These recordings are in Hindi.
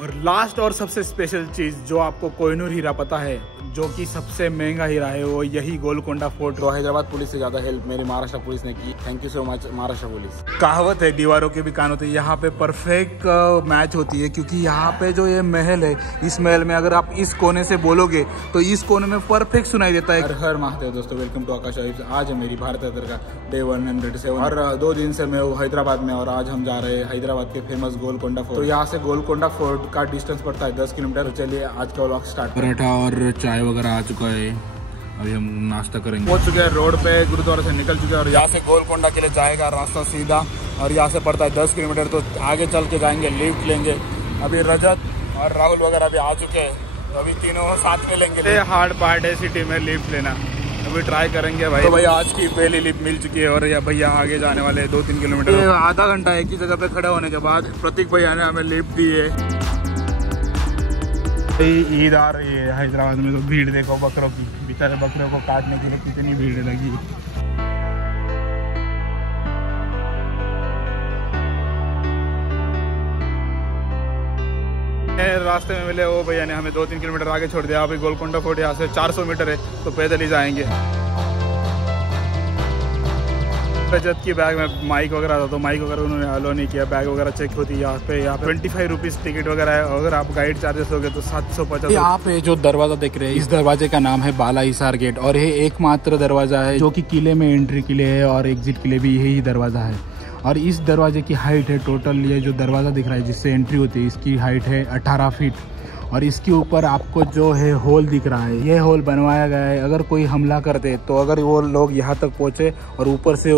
और लास्ट और सबसे स्पेशल चीज़ जो आपको कोहिनूर हीरा पता है, जो कि सबसे महंगा हीरा है, वो यही गोलकोंडा फोर्ट। तो हैदराबाद पुलिस से ज़्यादा हेल्प मेरी महाराष्ट्र पुलिस ने की। Thank you so much Maharashtra police. कहावत है दीवारों के भी कान होते हैं, यहाँ पे परफेक्ट मैच होती है, क्योंकि यहाँ पे जो ये महल है, इस महल में अगर आप इस कोने से बोलोगे तो इस कोने में परफेक्ट सुनाई देता है। हर महादेव दोस्तों, वेलकम टू आकाश वाइब्स। आज है मेरी भारत यात्रा का डे 107 और 2 दिन से मैं हैदराबाद में, और आज हम जा रहे हैं हैदराबाद के फेमस गोलकोंडा फोर्ट। तो यहाँ से गोलकोंडा फोर्ट का डिस्टेंस पड़ता है 10 किलोमीटर। तो चलिए आज का व्लॉग स्टार्ट। पराठा और चाय वगैरह आ चुका है, अभी हम नाश्ता करेंगे। पहुंच चुके हैं रोड पे, गुरुद्वारा से निकल चुके हैं और यहाँ से गोलकोंडा के लिए जाएगा रास्ता सीधा, और यहाँ से पड़ता है 10 किलोमीटर। तो आगे चल के जाएंगे, लिफ्ट लेंगे। अभी रजत और राहुल वगैरह भी आ चुके हैं, तो अभी तीनों साथ में लेंगे। हार्ड पार्ट है सिटी में लिफ्ट लेना, अभी ट्राई करेंगे भाई। तो भाई आज की पहली लिफ्ट मिल चुकी है और ये भैया आगे जाने वाले 2-3 किलोमीटर। आधा घंटा एक ही जगह पे खड़ा होने के बाद प्रतीक भैया ने हमें लिफ्ट दी है। ईद आ रही है हैदराबाद में, तो भीड़ देखो बकरों की, बेचारे बकरों को काटने के लिए कितनी भीड़ लगी। रास्ते में मिले वो भैया ने हमें 2-3 किलोमीटर आगे छोड़ दिया। अभी गोलकोंडा फोर्ट यहाँ से 400 मीटर है, तो पैदल ही जाएंगे। रजत की बैग में माइक वगैरह था, तो माइक वगैरह उन्होंने अलो नहीं किया। बैग वगैरह चेक होती है यहाँ पे 25 रुपीज़ टिकट वगैरह है। अगर आप गाइड चार्जेस होगे तो 750। यहाँ पे जो दरवाजा देख रहे हैं, इस दरवाजे का नाम है बाला हिसार गेट, और ये एकमात्र दरवाजा है जो कि किले में एंट्री के लिए है और एग्जिट के लिए भी यही दरवाजा है। और इस दरवाजे की हाइट है टोटल, ये जो दरवाज़ा दिख रहा है जिससे एंट्री होती है, इसकी हाइट है 18 फीट। और इसके ऊपर आपको जो है होल दिख रहा है, ये होल बनवाया गया है अगर कोई हमला करते तो अगर वो लोग यहाँ तक पहुँचे और ऊपर से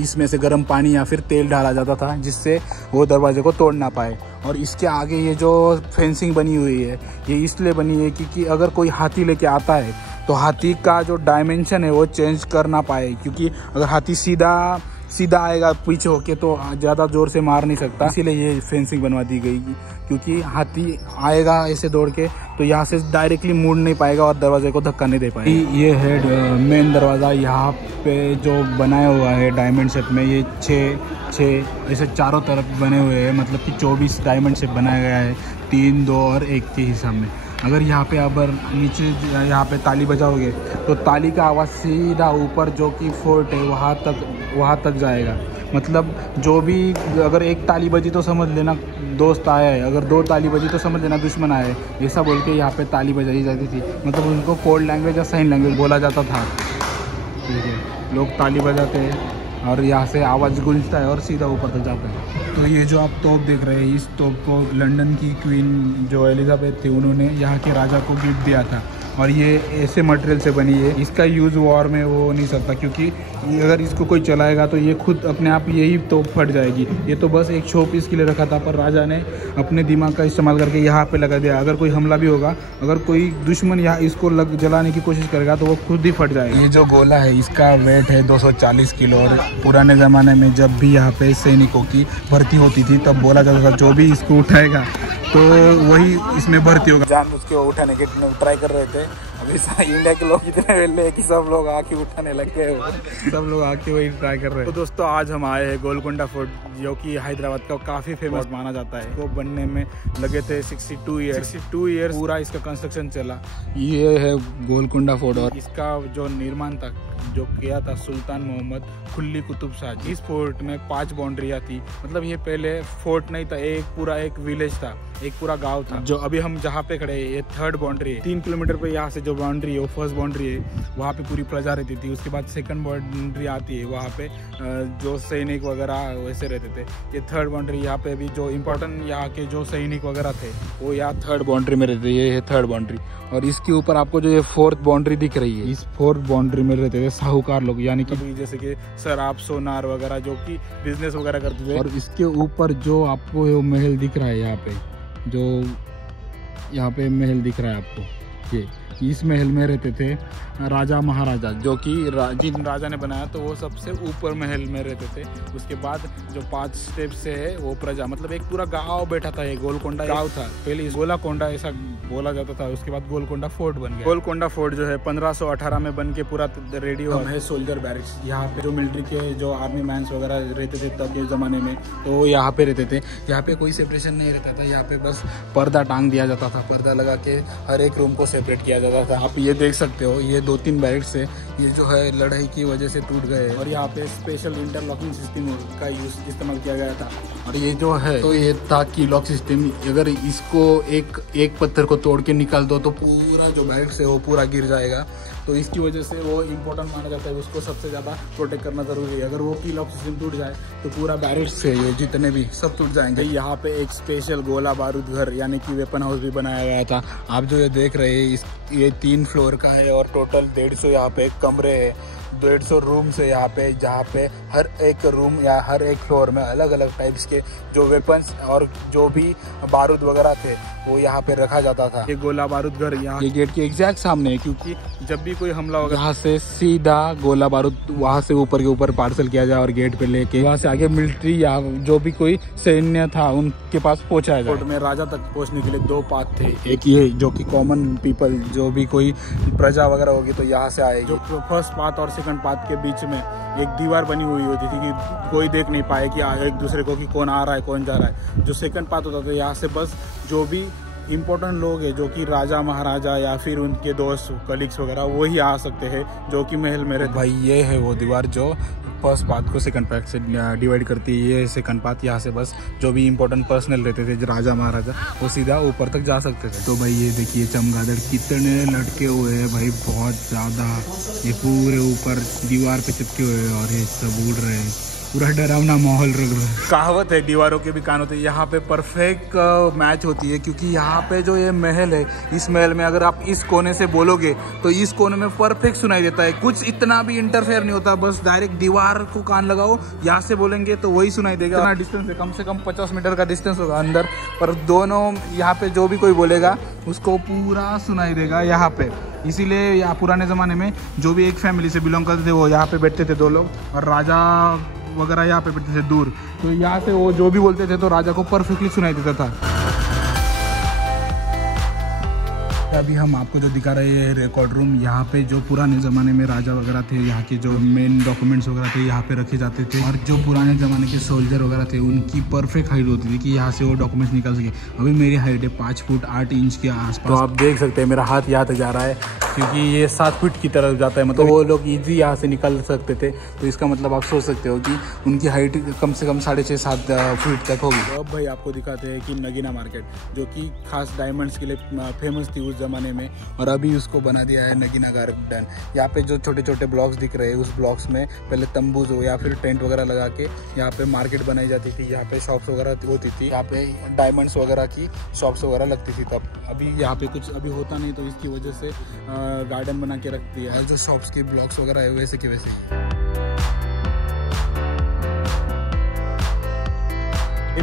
इसमें से गर्म पानी या फिर तेल डाला जाता था, जिससे वो दरवाजे को तोड़ ना पाए। और इसके आगे ये जो फेंसिंग बनी हुई है, ये इसलिए बनी है क्योंकि अगर कोई हाथी लेके आता है तो हाथी का जो डायमेंशन है वो चेंज कर ना पाए, क्योंकि अगर हाथी सीधा आएगा पीछे होके तो ज़्यादा जोर से मार नहीं सकता। इसीलिए ये फेंसिंग बनवा दी गई, क्योंकि हाथी आएगा ऐसे दौड़ के तो यहाँ से डायरेक्टली मुड़ नहीं पाएगा और दरवाजे को धक्का नहीं दे पाएगा। ये है मेन दरवाज़ा, यहाँ पे जो बनाया हुआ है डायमंड शेप में, ये 6 ऐसे चारों तरफ बने हुए हैं, मतलब कि 24 डायमंड शेप बनाया गया है, 3, 2 और 1 के हिसाब में। अगर यहाँ पे अब नीचे यहाँ पे ताली बजाओगे तो ताली का आवाज़ सीधा ऊपर जो कि फोर्ट है वहाँ तक जाएगा। मतलब जो भी, अगर 1 ताली बजी तो समझ लेना दोस्त आया है, अगर 2 ताली बजी तो समझ लेना दुश्मन आया है। ऐसा बोल के यहाँ पे ताली बजाई जाती थी, मतलब उनको कोड लैंग्वेज या साइन लैंग्वेज बोला जाता था। ठीक है, लोग ताली बजाते हैं और यहाँ से आवाज़ गूंजता है और सीधा ऊपर तक जाता है। तो ये जो आप तोप देख रहे हैं, इस तोप को लंदन की क्वीन जो एलिजाबेथ थी, उन्होंने यहाँ के राजा को गिफ्ट दिया था। और ये ऐसे मटेरियल से बनी है, इसका यूज़ वॉर में वो नहीं सकता, क्योंकि अगर इसको कोई चलाएगा तो ये खुद अपने आप यही तोप फट जाएगी। ये तो बस एक शो पीस के लिए रखा था, पर राजा ने अपने दिमाग का इस्तेमाल करके यहाँ पे लगा दिया। अगर कोई हमला भी होगा, अगर कोई दुश्मन यहाँ इसको जलाने की कोशिश करेगा तो वो खुद ही फट जाएगा। ये जो गोला है, इसका वेट है 240 किलो। और पुराने ज़माने में जब भी यहाँ पे सैनिकों की भर्ती होती थी, तब बोला जाता था जो भी इसको उठाएगा तो वही इसमें भर्ती होगा। जानबूझ के उठाने के ट्राई कर रहे थे। अभी इंडिया के लोग इतने वेले हैं कि सब लोग आके उठाने लग गए, सब लोग आके वही ट्राई कर रहे हैं। तो दोस्तों आज हम आए हैं गोलकोंडा फोर्ट, जो कि हैदराबाद का काफ़ी फेमस माना जाता है। वो बनने में लगे थे 62 ईयर्स पूरा इसका कंस्ट्रक्शन चला। ये है गोलकोंडा फोर्ट, और इसका जो निर्माण था, जो किया था सुल्तान मोहम्मद कुली कुतुब शाह। इस फोर्ट में 5 बाउंड्रियाँ थी, मतलब ये पहले फोर्ट नहीं था, एक विलेज था, एक पूरा गांव था। जो अभी हम जहाँ पे खड़े हैं, ये 3rd बाउंड्री है। 3 किलोमीटर पे यहाँ से जो बाउंड्री है वो 1st बाउंड्री है, वहाँ पे पूरी प्रजा रहती थी। उसके बाद 2nd बाउंड्री आती है, वहाँ पे जो सैनिक वगैरह वैसे रहते थे। ये 3rd बाउंड्री, यहाँ पे भी जो इम्पोर्टेंट यहाँ के जो सैनिक वगैरह थे वो यहाँ 3rd बाउंड्री में रहते। ये है 3rd बाउंड्री, और इसके ऊपर आपको जो ये 4th बाउंड्री दिख रही है, इस 4th बाउंड्री में रहते थे साहूकार लोग, यानी कि जैसे कि शराब सोनार वगैरह, जो कि बिजनेस वगैरह करते थे। और इसके ऊपर जो आपको महल दिख रहा है, यहाँ पे महल दिख रहा है आपको, ये इस महल में रहते थे राजा महाराजा, जो कि जिन राजा ने बनाया तो वो सबसे ऊपर महल में रहते थे। उसके बाद जो 5 स्टेप से है वो प्रजा, मतलब एक पूरा गांव बैठा था। ये गोलकोंडा गांव था पहले, गोलाकोंडा ऐसा बोला जाता था। उसके बाद गोलकोंडा फोर्ट बन गया। गोलकोंडा फोर्ट जो है 1518 में बन के पूरा रेडी हुआ है। सोल्जर बैरिक्स, यहाँ पे जो मिलिट्री के जो आर्मी मैंस वगैरह रहते थे तब के ज़माने में, तो वो यहाँ पे रहते थे। यहाँ पे कोई सेपरेशन नहीं रहता था, यहाँ पे बस पर्दा टांग दिया जाता था। पर्दा लगा के हर एक रूम को सेपरेट किया जाता था। आप ये देख सकते हो, ये 2-3 बैरिक्स है, ये जो है लड़ाई की वजह से टूट गए। और यहाँ पे स्पेशल इंटरलॉकिंग सिस्टम का इस्तेमाल किया गया था। और ये जो है तो ये था की लॉक सिस्टम। अगर इसको एक पत्थर को तोड़ के निकाल दो तो पूरा जो बैरिक्स है वो पूरा गिर जाएगा। तो इसकी वजह से वो इम्पोर्टेंट माना जाता है, उसको सबसे ज़्यादा प्रोटेक्ट करना जरूरी है। अगर वो की लॉक सिस्टम टूट जाए तो पूरा बैरिक्स है ये जितने भी सब टूट जाएंगे। यहाँ पे एक स्पेशल गोला बारूद घर यानी कि वेपन हाउस भी बनाया गया था। आप जो ये देख रहे हैं ये 3 फ्लोर का है और टोटल 150 यहाँ पे कमरे है, 150 रूम्स है यहाँ पे, जहाँ पे हर एक रूम या हर एक फ्लोर में अलग अलग टाइप्स के जो वेपन्स और जो भी बारूद वगैरह थे वो यहाँ पे रखा जाता था। ये गोला बारूद घर यहाँ ये गेट के एग्जैक्ट सामने है, क्योंकि जब भी कोई हमला होगा यहाँ से सीधा गोला बारूद वहाँ से ऊपर के ऊपर पार्सल किया जाए और गेट पे लेके वहाँ से आगे मिलिट्री या जो भी कोई सैन्य था उनके पास पहुँचाया जाए। फोर्ट में राजा तक पहुँचने के लिए 2 पाथ थे। एक ये जो कि कॉमन पीपल जो भी कोई प्रजा वगैरह होगी तो यहाँ से आएगी। जो फर्स्ट पाथ और सेकंड पाथ के बीच में एक दीवार बनी हुई होती थी कि कोई देख नहीं पाए कि एक दूसरे को कि कौन आ रहा है कौन जा रहा है। जो सेकंड पाथ होता था यहाँ से बस जो भी इम्पोर्टेंट लोग हैं जो कि राजा महाराजा या फिर उनके दोस्त कलीग्स वगैरह वही आ सकते हैं जो कि महल में रहते। भाई ये है वो दीवार जो फर्स्ट पाथ को सेकंड पाथ से डिवाइड करती है। ये सेकंड पाथ यहाँ से बस जो भी इम्पोर्टेंट पर्सनल रहते थे जो राजा महाराजा वो सीधा ऊपर तक जा सकते थे। तो भाई ये देखिए चमगादड़ कितने लटके हुए हैं भाई, बहुत ज़्यादा। ये पूरे ऊपर दीवार पे चिपके हुए हैं और ये सब उड़ रहे हैं, पूरा डरावना माहौल रख रहा है। कहावत है दीवारों के भी कान होते हैं। यहाँ पे परफेक्ट मैच होती है क्योंकि यहाँ पे जो ये महल है, इस महल में अगर आप इस कोने से बोलोगे तो इस कोने में परफेक्ट सुनाई देता है। कुछ इतना भी इंटरफेयर नहीं होता, बस डायरेक्ट दीवार को कान लगाओ, यहाँ से बोलेंगे तो वही सुनाई देगा। इतना डिस्टेंस है, कम से कम 50 मीटर का डिस्टेंस होगा अंदर, पर दोनों यहाँ पे जो भी कोई बोलेगा उसको पूरा सुनाई देगा यहाँ पे। इसीलिए यहाँ पुराने ज़माने में जो भी एक फैमिली से बिलोंग करते थे वो यहाँ पे बैठते थे 2 लोग, और राजा वगैरह यहाँ पे बैठते थे दूर, तो यहाँ से वो जो भी बोलते थे तो राजा को परफेक्टली सुनाई देता था। अभी हम आपको जो दिखा रहे हैं रिकॉर्ड रूम, यहाँ पे जो पुराने ज़माने में राजा वगैरह थे, यहाँ के जो मेन डॉक्यूमेंट्स वगैरह थे यहाँ पे रखे जाते थे। और जो पुराने ज़माने के सोल्जर वगैरह थे उनकी परफेक्ट हाइट होती थी कि यहाँ से वो डॉक्यूमेंट्स निकाल सके। अभी मेरी हाइट है 5 फुट 8 इंच के आसपास, तो आप देख सकते हैं मेरा हाथ यहाँ तक जा रहा है क्योंकि ये 7 फीट की तरफ जाता है। मतलब वो लोग ईजी यहाँ से निकल सकते थे, तो इसका मतलब आप सोच सकते हो कि उनकी हाइट कम से कम 6.5-7 फीट तक होगी। तो अब भाई आपको दिखाते हैं कि नगीना मार्केट, जो कि खास डायमंड्स के लिए फेमस थी उस जमाने में, और अभी उसको बना दिया है नगीना गार्डन। यहाँ पे जो छोटे छोटे ब्लॉक्स दिख रहे हैं उस ब्लॉक्स में पहले तंबूज हो या फिर टेंट वगैरह लगा के यहाँ पे मार्केट बनाई जाती थी। यहाँ पे शॉप्स वगैरह होती थी, यहाँ पे डायमंड्स वगैरह की शॉप्स वगैरह लगती थी तब। अभी यहाँ पे कुछ अभी होता नहीं, तो इसकी वजह से गार्डन बना के रख दिया है। जो शॉप्स के ब्लॉक्स वगैरह है वैसे के वैसे।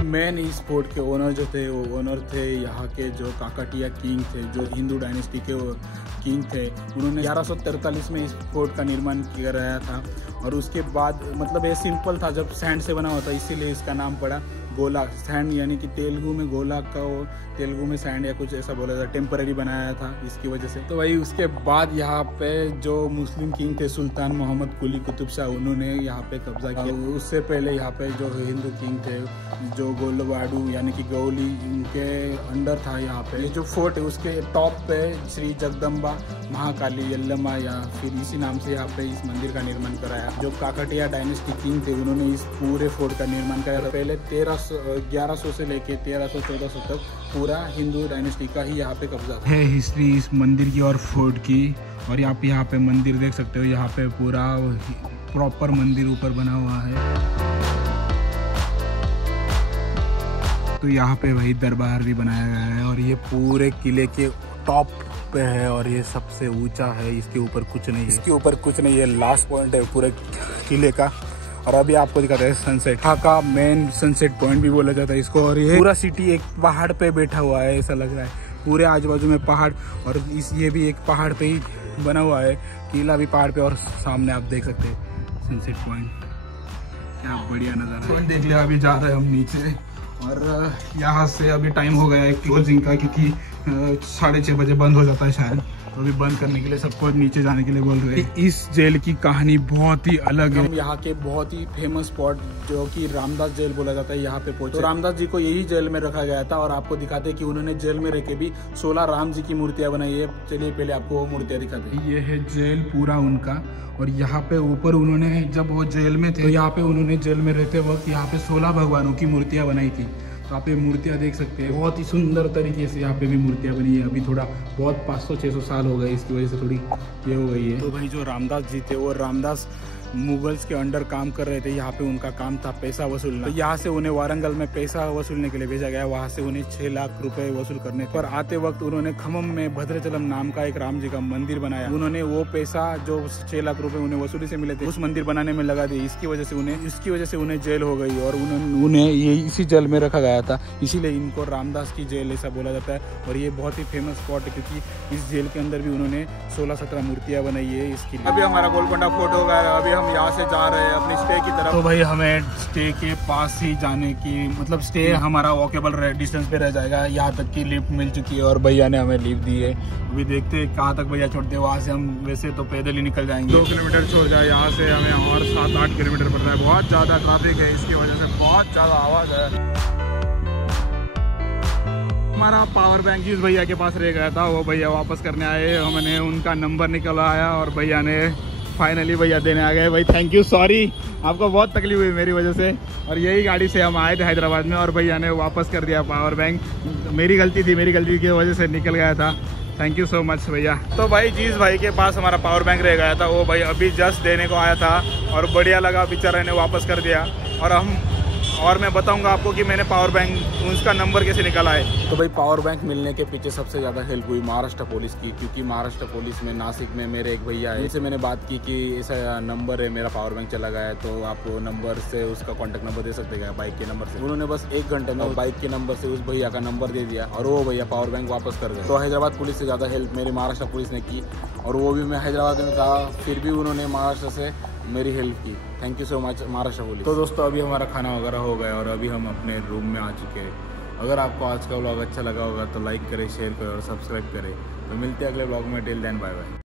मेन इस फोर्ट के ओनर जो थे वो ओनर थे यहाँ के जो काकटिया किंग थे, जो हिंदू डायनेस्टी के किंग थे। उन्होंने 1143 में इस फोर्ट का निर्माण किया गया था। और उसके बाद मतलब ये सिंपल था, जब सैंड से बना हुआ था इसीलिए इसका नाम पड़ा गोला। सैंड यानी कि तेलुगु में गोला का, वो तेलुगु में सैंड या कुछ ऐसा बोला था, टेम्पररी बनाया था इसकी वजह से। तो भाई उसके बाद यहाँ पे जो मुस्लिम किंग थे सुल्तान मोहम्मद कुली कुतुब शाह, उन्होंने यहाँ पे कब्जा किया। उससे पहले यहाँ पे जो हिंदू किंग थे जो गोलवाड़ू यानी कि गौली, इनके अंडर था यहाँ पे। ये जो फोर्ट है उसके टॉप पे श्री जगदम्बा महाकाली यल्लम्मा या फिर इसी नाम से यहाँ पे इस मंदिर का निर्माण कराया। जो काकटिया डायनेस्टी किंग थे उन्होंने इस पूरे फोर्ट का निर्माण कराया था। पहले 1100 से लेके 1300-1400 तक पूरा हिंदू डायनेस्टी का ही यहाँ पे कब्जा है। हिस्ट्री इस मंदिर की और फोर्ट की, और आप यहाँ पे मंदिर देख सकते हो, यहाँ पे पूरा प्रॉपर मंदिर ऊपर बना हुआ है। तो यहाँ पे वही दरबार भी बनाया गया है और ये पूरे किले के टॉप पे है और ये सबसे ऊंचा है। इसके ऊपर कुछ नहीं है, इसके ऊपर कुछ नहीं है, लास्ट पॉइंट है पूरे किले का। और अभी आपको दिखाते हैं सनसेट, यहाँ का मेन सनसेट पॉइंट भी बोला जाता है इसको। और ये पूरा सिटी एक पहाड़ पे बैठा हुआ है, ऐसा लग रहा है पूरे आजू बाजू में पहाड़, और ये भी एक पहाड़ पे ही बना हुआ है, किला भी पहाड़ पे, और सामने आप देख सकते हैं सनसेट पॉइंट, क्या बढ़िया नज़ारा। पॉइंट देख लिया, अभी जा रहे हैं हम नीचे, और यहाँ से अभी टाइम हो गया है क्लोजिंग का, क्योंकि 6:30 बजे बंद हो जाता है शायद, तो अभी बंद करने के लिए सबको नीचे जाने के लिए बोल रहे हैं। इस जेल की कहानी बहुत ही अलग है। हम यहाँ के बहुत ही फेमस स्पॉट जो कि रामदास जेल बोला जाता है, यहाँ पे पहुंचे। तो रामदास जी को यही जेल में रखा गया था, और आपको दिखाते हैं कि उन्होंने जेल में रह के भी 16 राम जी की मूर्तियां बनाई है। चलिए पहले आपको वो मूर्तियां दिखाते हैं। ये है जेल पूरा उनका, और यहाँ पे ऊपर उन्होंने, जब वो जेल में थे तो यहाँ पे उन्होंने जेल में रहते वक्त यहाँ पे 16 भगवानों की मूर्तियाँ बनाई थी। तो आप ये मूर्तियाँ देख सकते हैं, बहुत ही सुंदर तरीके से यहाँ पे भी मूर्तियाँ बनी है। अभी थोड़ा बहुत 500-600 साल हो गए, इसकी वजह से थोड़ी ये हो गई है। तो भाई जो रामदास जी थे, वो रामदास मुगल्स के अंडर काम कर रहे थे। यहाँ पे उनका काम था पैसा वसूलना। तो यहाँ से उन्हें वारंगल में पैसा वसूलने के लिए भेजा गया। वहाँ से उन्हें 6 लाख रुपए वसूल करने पर आते वक्त उन्होंने खम्मम में भद्राचलम नाम का एक राम जी का मंदिर बनाया। उन्होंने वो पैसा जो 6 लाख रुपए उन्हें वसूली से मिले थे, उस मंदिर बनाने में लगा दिए। इसकी वजह से उन्हें जेल हो गई, और उन्हें ये इसी जेल में रखा गया था। इसीलिए इनको रामदास की जेल ऐसा बोला जाता है। और ये बहुत ही फेमस स्पॉट है, क्योंकि इस जेल के अंदर भी उन्होंने 16-17 मूर्तियाँ बनाई है इसकी। अभी हमारा गोलकोंडा फोर्ट हो गया, अभी हम यहाँ से जा रहे हैं अपनी स्टे की तरफ। तो भाई हमें स्टे के पास ही जाने की, मतलब स्टे हमारा वॉकेबल डिस्टेंस पे रह जाएगा। यहाँ तक की लिफ्ट मिल चुकी है, और भैया ने हमें लिफ्ट दी है। अभी देखते हैं कहाँ तक भैया छोड़ते हैं। वहाँ से हम वैसे तो पैदल ही निकल जाएंगे। 2 किलोमीटर छोड़ जाए यहाँ से, हमें और 7-8 किलोमीटर पड़ता है। बहुत ज़्यादा ट्रैफिक है, इसकी वजह से बहुत ज़्यादा आवाज़ है। हमारा पावर बैंक जिस भैया के पास रह गया था, वो भैया वापस करने आए। हमने उनका नंबर निकलवाया, और भैया ने फाइनली भैया देने आ गए। भाई थैंक यू, सॉरी आपको बहुत तकलीफ हुई मेरी वजह से। और यही गाड़ी से हम आए थे हैदराबाद में, और भैया ने वापस कर दिया पावर बैंक। मेरी गलती की वजह से निकल गया था। थैंक यू सो मच भैया। तो भाई जिस भाई के पास हमारा पावर बैंक रह गया था, वो भाई अभी जस्ट देने को आया था, और बढ़िया लगा, बेचारे ने वापस कर दिया। और मैं बताऊंगा आपको कि मैंने पावर बैंक उसका नंबर कैसे निकाला है। तो भाई पावर बैंक मिलने के पीछे सबसे ज़्यादा हेल्प हुई महाराष्ट्र पुलिस की, क्योंकि महाराष्ट्र पुलिस में नासिक में मेरे एक भैया है, जिनसे मैंने बात की कि ऐसा नंबर है, मेरा पावर बैंक चला गया है, तो आप नंबर से उसका कॉन्टैक्ट नंबर दे सकते हैं बाइक के नंबर से। उन्होंने बस 1 घंटे में बाइक के नंबर से उस भैया का नंबर दे दिया, और वो भैया पावर बैंक वापस कर गए। तो हैदराबाद पुलिस से ज़्यादा हेल्प मेरी महाराष्ट्र पुलिस ने की, और वो भी मैं हैदराबाद में था, फिर भी उन्होंने महाराष्ट्र से मेरी हेल्प की। Thank you so much Maharashtra police. तो दोस्तों अभी हमारा खाना वगैरह हो गया, और अभी हम अपने रूम में आ चुके हैं। अगर आपको आज का व्लॉग अच्छा लगा होगा तो लाइक करें, शेयर करें और सब्सक्राइब करें। तो मिलते हैं अगले व्लॉग में। Till then bye bye.